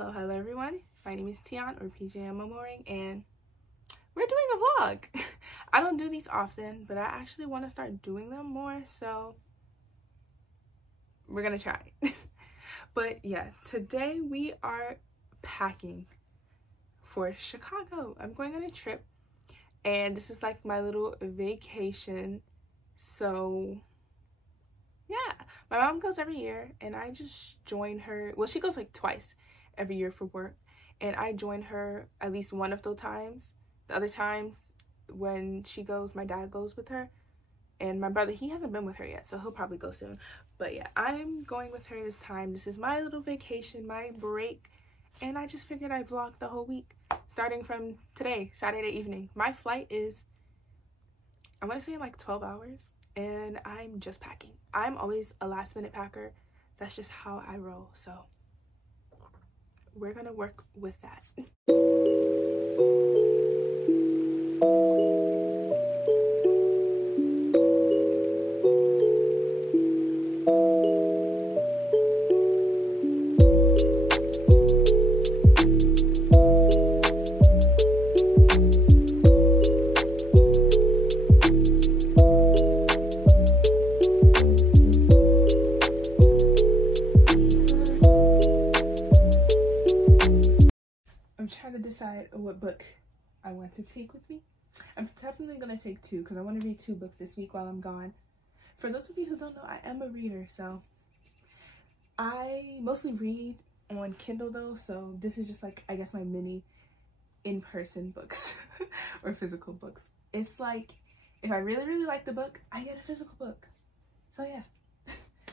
Hello everyone. My name is Tian, or pjm.momoring, and we're doing a vlog. I don't do these often, but I actually want to start doing them more, so we're gonna try. But yeah, today we are packing for Chicago. I'm going on a trip, and this is like my little vacation. So yeah, my mom goes every year, and I just join her. Well, she goes like twice every year for work, and I join her at least one of those times. The other times when she goes, my dad goes with her, and my brother, he hasn't been with her yet, so he'll probably go soon. But yeah, I'm going with her this time. This is my little vacation, my break, and I just figured I'd vlog the whole week starting from today, Saturday evening. My flight is, I want to say, in like 12 hours, and I'm just packing. I'm always a last minute packer. That's just how I roll, so we're gonna work with that. Trying to decide what book I want to take with me. I'm definitely going to take two because I want to read 2 books this week while I'm gone. For those of you who don't know, I am a reader, so I mostly read on Kindle though, so this is just like, I guess, my mini in-person books or physical books. It's like, if I really like the book, I get a physical book. So yeah.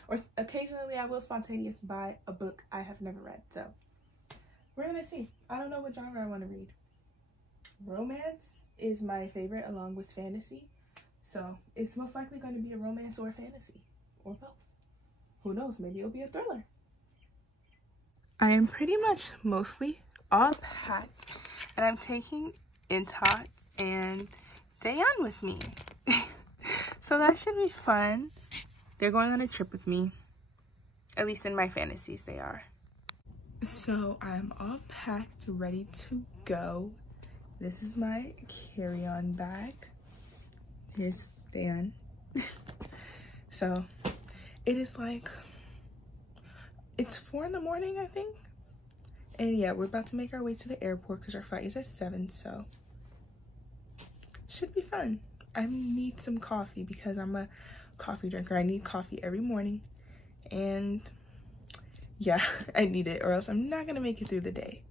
Or occasionally I will spontaneously buy a book I have never read, so we're gonna see. I don't know what genre I want to read. Romance is my favorite, along with fantasy. So it's most likely going to be a romance or a fantasy, or both. Who knows? Maybe it'll be a thriller. I am pretty much mostly all packed, and I'm taking Intok and Dayan with me. So that should be fun. They're going on a trip with me. At least in my fantasies, they are. So I'm all packed, ready to go. This is my carry-on bag. Here's Dan. So it is like, it's 4 in the morning, I think. And yeah, we're about to make our way to the airport because our flight is at 7, so should be fun. I need some coffee because I'm a coffee drinker. I need coffee every morning, and yeah, I need it, or else I'm not gonna make it through the day.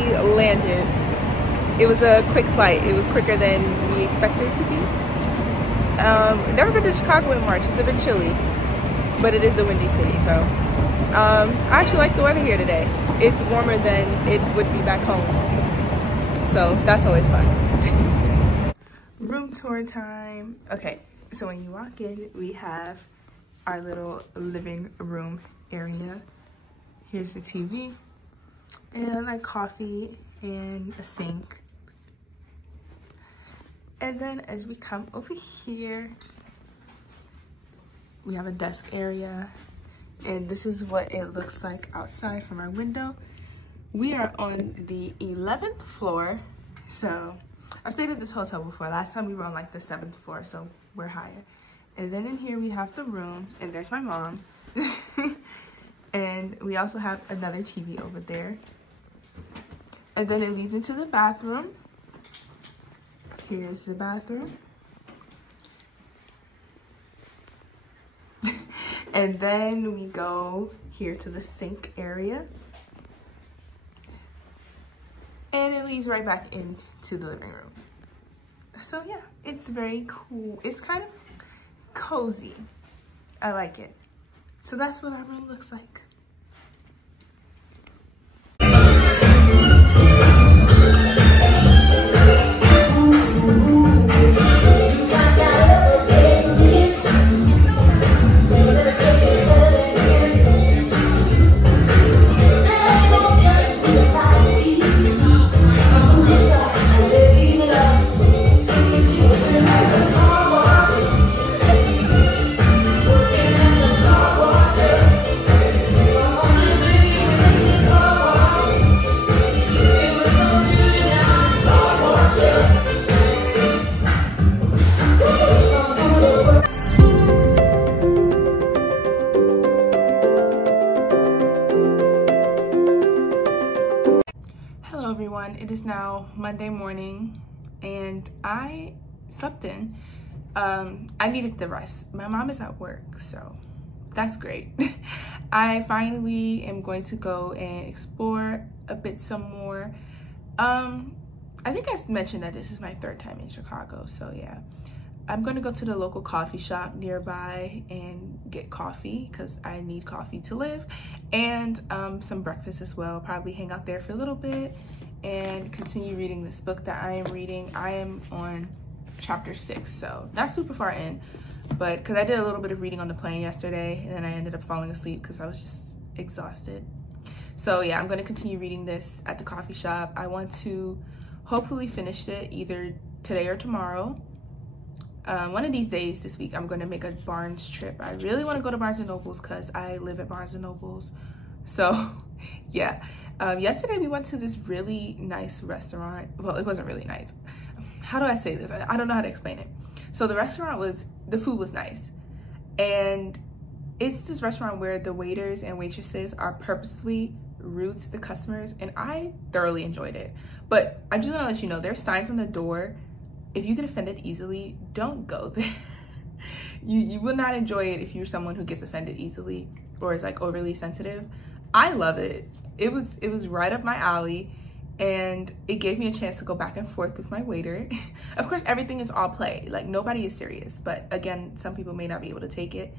we landed. It was a quick flight. It was quicker than we expected it to be. Never been to Chicago in March. It's a bit chilly, but it is the windy city, so. I actually like the weather here today. It's warmer than it would be back home, so that's always fun. Room tour time. Okay, so when you walk in, we have our little living room area. Here's the TV and like coffee and a sink. And then as we come over here, we have a desk area. And this is what it looks like outside from our window. We are on the 11th floor. So I've stayed at this hotel before. Last time we were on like the 7th floor, so we're higher. And then in here we have the room, and there's my mom. And we also have another TV over there. And then it leads into the bathroom. Here's the bathroom. And then we go here to the sink area. And it leads right back into the living room. So yeah, it's very cool. It's kind of cozy. I like it. So that's what our room looks like. It is now Monday morning and I slept in. I needed the rest. My mom is at work, so that's great. I finally am going to go and explore a bit some more. I think I mentioned that this is my 3rd time in Chicago, so yeah. I'm gonna go to the local coffee shop nearby and get coffee because I need coffee to live, and some breakfast as well. Probably hang out there for a little bit and continue reading this book that I am reading. I am on chapter 6, so not super far in, but because I did a little bit of reading on the plane yesterday and then I ended up falling asleep because I was just exhausted. So yeah, I'm going to continue reading this at the coffee shop. I want to hopefully finish it either today or tomorrow. One of these days this week, I'm going to make a Barnes trip. I really want to go to Barnes & Noble's because I live at Barnes & Noble's. So yeah. Yesterday we went to this really nice restaurant. Well, it wasn't really nice. How do I say this? I don't know how to explain it. So the food was nice. And it's this restaurant where the waiters and waitresses are purposefully rude to the customers, and I thoroughly enjoyed it. But I'm just gonna let you know, there's signs on the door. If you get offended easily, don't go there. You will not enjoy it if you're someone who gets offended easily or is like overly sensitive. I love it. It was right up my alley, and it gave me a chance to go back and forth with my waiter. Of course, everything is all play. Like, nobody is serious, but again, some people may not be able to take it.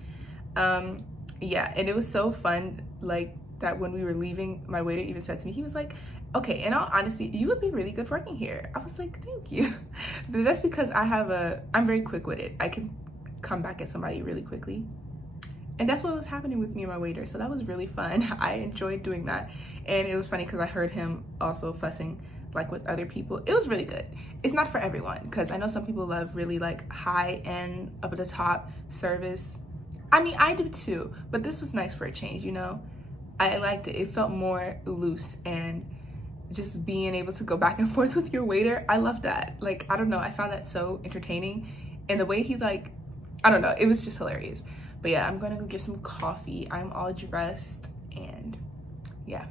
Yeah, and it was so fun, like, that when we were leaving, my waiter even said to me, he was like, okay, in all honesty, you would be really good working here. I was like, thank you. But that's because I'm very quick-witted. I can come back at somebody really quickly. And that's what was happening with me and my waiter. So that was really fun. I enjoyed doing that. And it was funny because I heard him also fussing like with other people. It was really good. It's not for everyone, because I know some people love really like high-end, up at the top service. I mean, I do too, but this was nice for a change, you know? I liked it. It felt more loose, and just being able to go back and forth with your waiter, I love that. Like, I don't know, I found that so entertaining. And the way he like, I don't know, it was just hilarious. But yeah, I'm gonna go get some coffee. I'm all dressed, and yeah.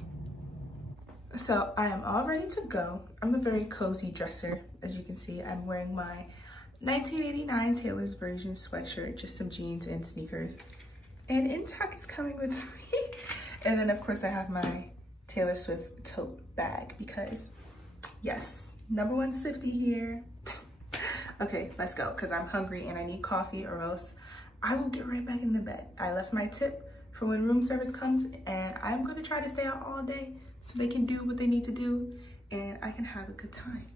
So I am all ready to go. I'm a very cozy dresser, as you can see. I'm wearing my 1989 Taylor's version sweatshirt, just some jeans and sneakers. And Intac is coming with me. And then of course I have my Taylor Swift tote bag because yes, #1 Swiftie here. Okay, let's go because I'm hungry and I need coffee or else I will get right back in the bed. I left my tip for when room service comes and I'm gonna try to stay out all day so they can do what they need to do and I can have a good time.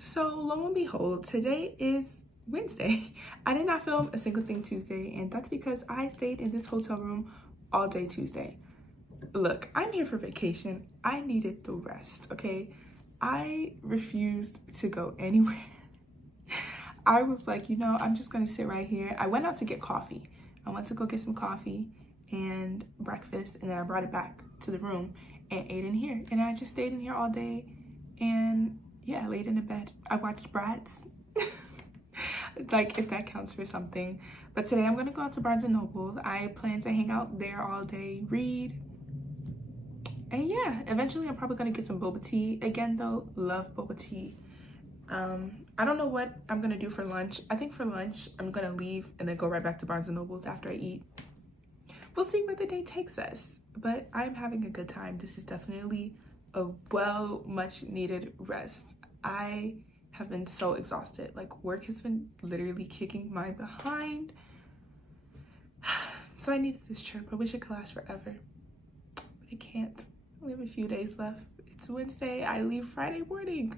So lo and behold, today is Wednesday. I did not film a single thing Tuesday, and that's because I stayed in this hotel room all day Tuesday. Look, I'm here for vacation. I needed the rest, okay? I refused to go anywhere. I was like, you know, I'm just gonna sit right here. I went out to get coffee. I went to go get some coffee and breakfast, and then I brought it back to the room and ate in here. And I just stayed in here all day and yeah, laid in the bed. I watched Bratz, like if that counts for something. But today I'm gonna go out to Barnes & Noble. I plan to hang out there all day, read. And yeah, eventually I'm probably gonna get some boba tea. Again though, love boba tea. I don't know what I'm gonna do for lunch. I think for lunch, I'm gonna leave and then go right back to Barnes & Noble after I eat. We'll see where the day takes us, but I'm having a good time. This is definitely a much needed rest. I have been so exhausted. Like work has been literally kicking my behind. So I needed this trip. I wish it could last forever, but it can't. We have a few days left. It's Wednesday, I leave Friday morning.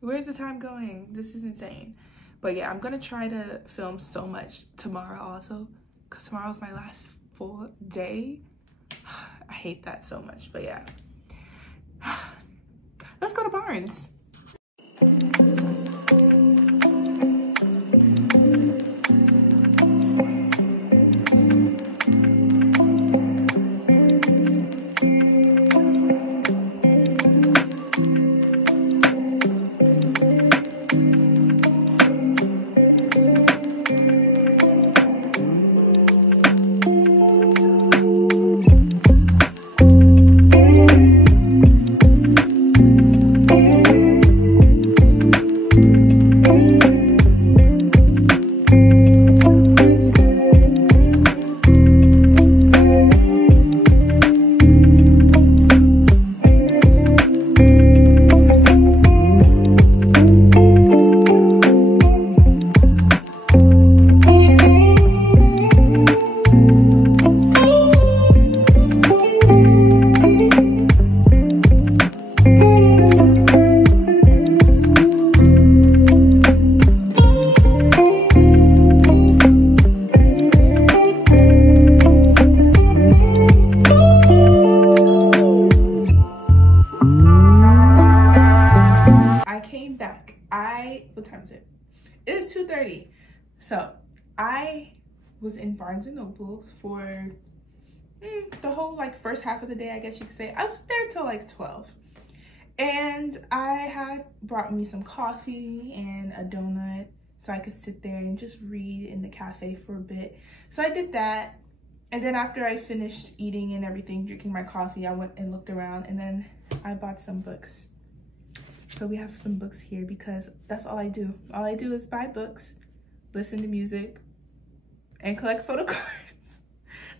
Where's the time going? This is insane. But yeah, I'm gonna try to film so much tomorrow also, because tomorrow's my last full day. I hate that so much, but yeah. Let's go to Barnes. What time is it? It is 2:30. So I was in Barnes & Noble for the whole like first half of the day, I guess you could say. I was there till like 12. And I had brought me some coffee and a donut so I could sit there and just read in the cafe for a bit. So I did that. And then after I finished eating and everything, drinking my coffee, I went and looked around and then I bought some books. So we have some books here because that's all I do. All I do is buy books, listen to music, and collect photo cards.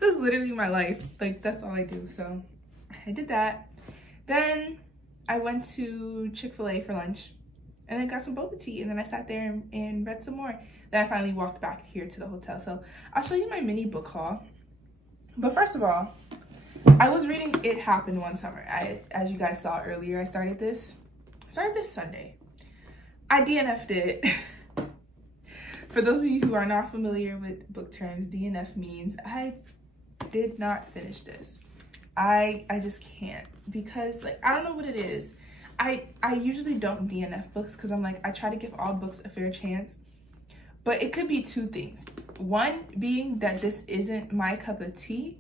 That's literally my life. Like, that's all I do. So I did that. Then I went to Chick-fil-A for lunch and then got some boba tea. And then I sat there and read some more. Then I finally walked back here to the hotel. So I'll show you my mini book haul. But first of all, I was reading It Happened One Summer. As you guys saw earlier, I started this Sunday. I DNF'd it. For those of you who are not familiar with book terms, DNF means I did not finish this. I just can't, because like I don't know what it is. I usually don't DNF books because I'm like, I try to give all books a fair chance. But it could be two things. One being that this isn't my cup of tea,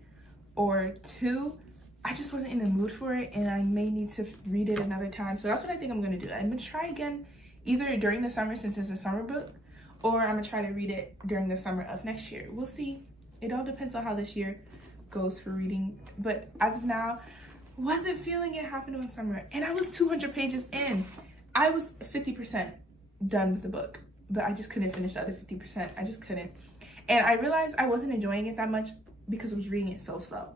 or two, I just wasn't in the mood for it and I may need to read it another time. So that's what I think I'm gonna do. I'm gonna try again either during the summer since it's a summer book, or I'm gonna try to read it during the summer of next year. We'll see. It all depends on how this year goes for reading. But as of now, wasn't feeling it happening one summer. And I was 200 pages in. I was 50% done with the book, but I just couldn't finish the other 50%. I just couldn't. And I realized I wasn't enjoying it that much because I was reading it so slow.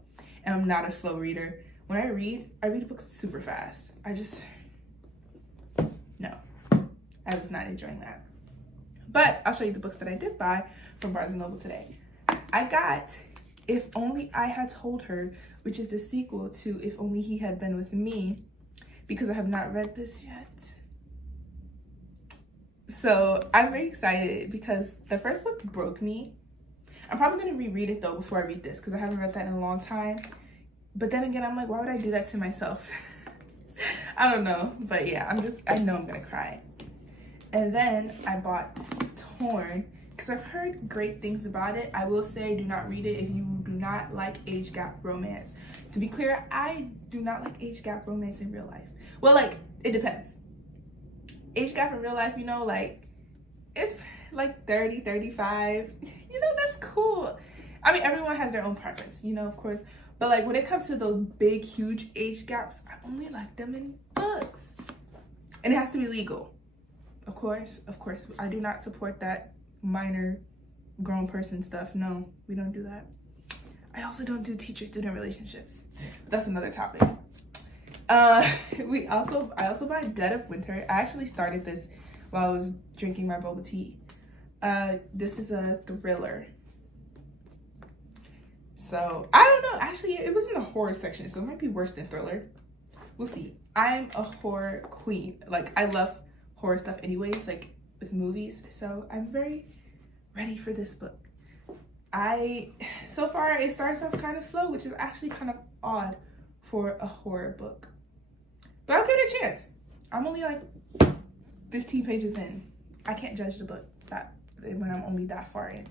And I'm not a slow reader. When I read a book super fast. No, I was not enjoying that. But I'll show you the books that I did buy from Barnes & Noble today. I got If Only I Had Told Her, which is the sequel to If Only He Had Been With Me, because I have not read this yet. So I'm very excited because the first book broke me. I'm probably going to reread it though before I read this because I haven't read that in a long time. But then again, I'm like, why would I do that to myself? I don't know. But yeah, I know I'm going to cry. And then I bought Torn because I've heard great things about it. I will say do not read it if you do not like age gap romance. To be clear, I do not like age gap romance in real life. Well, like, it depends. Age gap in real life, you know, like, if like 30, 35, you know, that's cool. I mean, everyone has their own preference, you know, of course. But like, when it comes to those big, huge age gaps, I only like them in books. And it has to be legal. Of course, I do not support that minor grown person stuff. No, we don't do that. I also don't do teacher-student relationships. That's another topic. I also bought Dead of Winter. I actually started this while I was drinking my boba tea. This is a thriller. So, I don't know. Actually, it was in the horror section, so it might be worse than thriller. We'll see. I'm a horror queen. Like, I love horror stuff anyways, like with movies. So, I'm very ready for this book. So far, it starts off kind of slow, which is actually kind of odd for a horror book. But I'll give it a chance. I'm only like 15 pages in. I can't judge the book when I'm only that far in.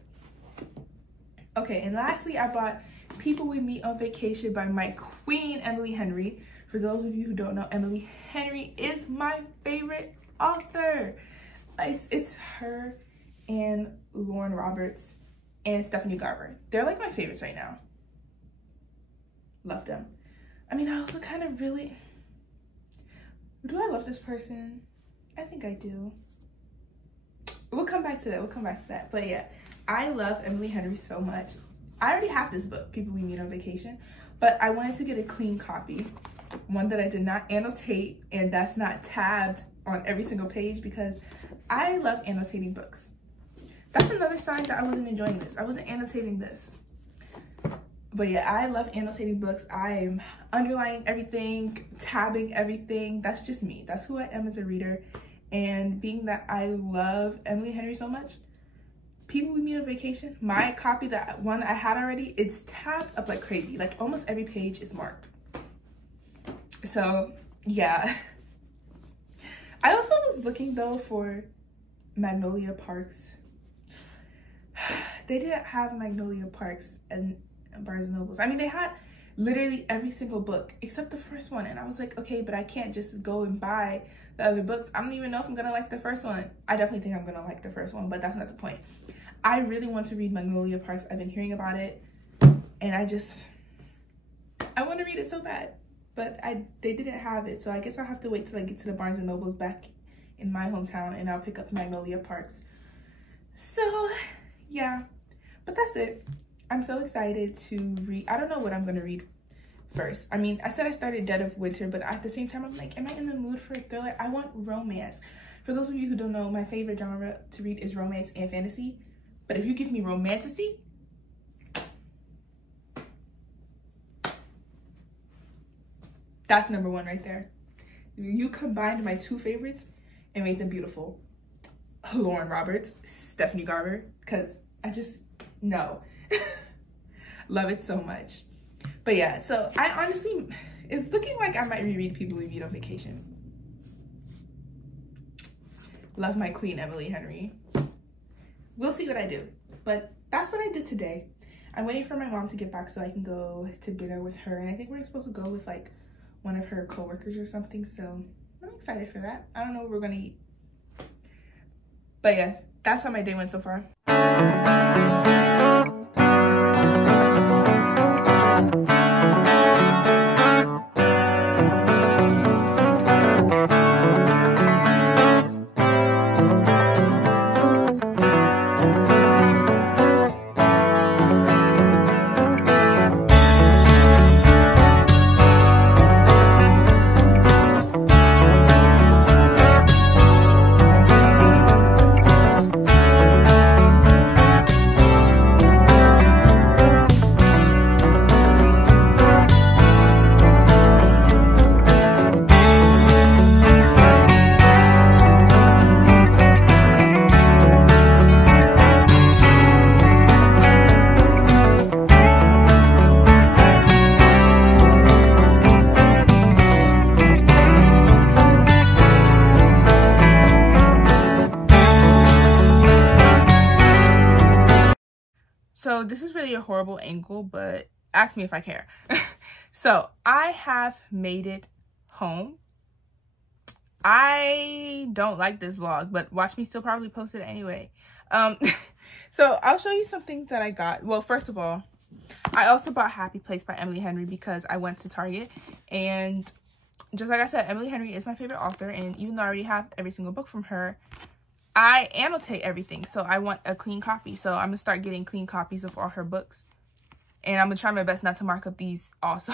Okay, and lastly, I bought People We Meet on Vacation by my queen, Emily Henry. For those of you who don't know, Emily Henry is my favorite author. It's her and Lauren Roberts and Stephanie Garber. They're like my favorites right now. Love them. I mean, I also kind of really... Do I love this person? I think I do. We'll come back to that. But yeah, I love Emily Henry so much. I already have this book, People We Meet on Vacation, but I wanted to get a clean copy. One that I did not annotate and that's not tabbed on every single page because I love annotating books. That's another sign that I wasn't enjoying this. I wasn't annotating this. But yeah, I love annotating books. I am underlining everything, tabbing everything. That's just me. That's who I am as a reader. And being that I love Emily Henry so much, People We Meet on Vacation, my copy, that one I had already, it's tabbed up like crazy. Like almost every page is marked. So yeah. I also was looking though for Magnolia Parks. They didn't have Magnolia Parks and Barnes & Nobles. I mean, they had literally every single book except the first one. And I was like, okay, but I can't just go and buy the other books. I don't even know if I'm gonna like the first one. I definitely think I'm gonna like the first one, but that's not the point. I really want to read Magnolia Parks. I've been hearing about it and I want to read it so bad, but they didn't have it. So I guess I'll have to wait till I get to the Barnes & Nobles back in my hometown and I'll pick up Magnolia Parks. So yeah, but that's it. I'm so excited to read. I don't know what I'm going to read first. I mean, I said I started Dead of Winter, but at the same time, I'm like, am I in the mood for a thriller? I want romance. For those of you who don't know, my favorite genre to read is romance and fantasy. But if you give me romantasy, that's number one right there. You combined my two favorites and made them beautiful. Lauren Roberts, Stephanie Garber, because I just know. Love it so much. But yeah, so I honestly, it's looking like I might reread People We Meet on Vacation. Love my queen, Emily Henry. We'll see what I do. But that's what I did today. I'm waiting for my mom to get back so I can go to dinner with her. And I think we're supposed to go with like one of her coworkers or something. So I'm excited for that. I don't know what we're gonna eat. But yeah, that's how my day went so far. So this is really a horrible angle, but ask me if I care. So I have made it home. I don't like this vlog, but watch me still probably post it anyway. So I'll show you some things that I got. Well, first of all, I also bought Happy Place by Emily Henry because I went to Target, and just like I said, Emily Henry is my favorite author, and even though I already have every single book from her, I annotate everything, so I want a clean copy. So I'm gonna start getting clean copies of all her books, and I'm gonna try my best not to mark up these also.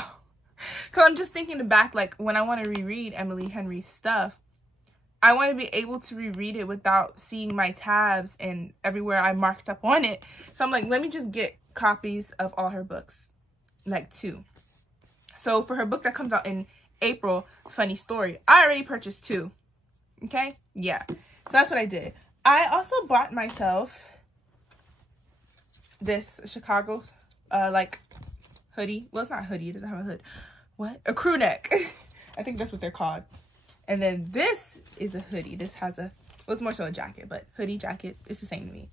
Because I'm just thinking back, like, when I want to reread Emily Henry's stuff, I want to be able to reread it without seeing my tabs and everywhere I marked up on it. So I'm like, let me just get copies of all her books, like 2. So for her book that comes out in April, Funny Story, I already purchased 2. Okay? Yeah. So that's what I did. I also bought myself this Chicago, like, hoodie. Well, it's not a hoodie. It doesn't have a hood. What? A crew neck. I think that's what they're called. And then this is a hoodie. This has a, well, it's more so a jacket, but hoodie, jacket, it's the same to me.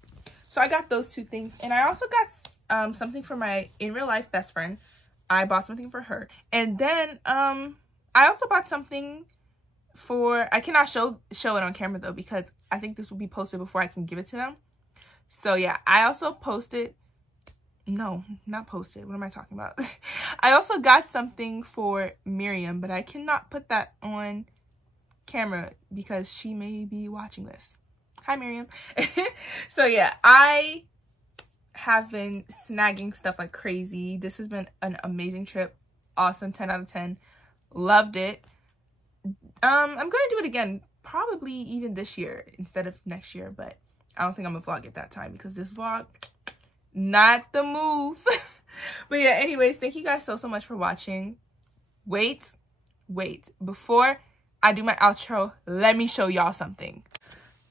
So I got those 2 things. And I also got something for my in real life best friend. I bought something for her. And then I also bought something for, I cannot show it on camera though, because I think this will be posted before I can give it to them. So yeah, I also posted, no, not posted. What am I talking about? I also got something for Miriam, but I cannot put that on camera because she may be watching this. Hi, Miriam. So yeah, I have been snagging stuff like crazy. This has been an amazing trip. Awesome. 10 out of 10. Loved it. I'm gonna do it again, probably even this year instead of next year, but I don't think I'm gonna vlog at that time because this vlog, not the move. But yeah, anyways, thank you guys so much for watching. Wait, before I do my outro, let me show y'all something.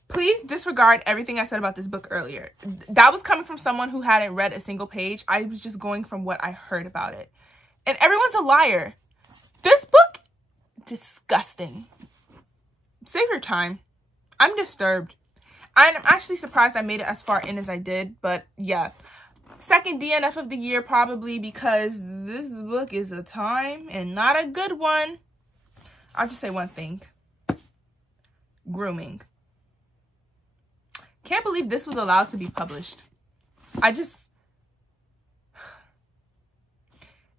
Please disregard everything I said about this book earlier. That was coming from someone who hadn't read a single page. I was just going from what I heard about it. And everyone's a liar. This book, disgusting. Save your time. I'm disturbed. I'm actually surprised I made it as far in as I did, but yeah. Second DNF of the year probably because this book is a time and not a good one. I'll just say one thing. Grooming. Can't believe this was allowed to be published.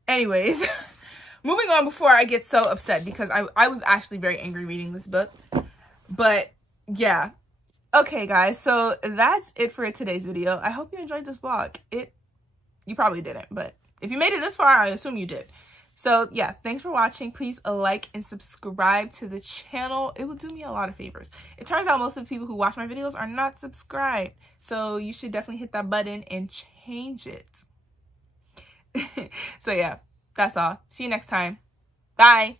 Anyways, moving on before I get so upset because I was actually very angry reading this book. But yeah. Okay, guys, so that's it for today's video. I hope you enjoyed this vlog. You probably didn't, but if you made it this far, I assume you did. So yeah, thanks for watching. Please like and subscribe to the channel. It will do me a lot of favors. It turns out most of the people who watch my videos are not subscribed, so you should definitely hit that button and change it. So yeah, that's all. See you next time. Bye.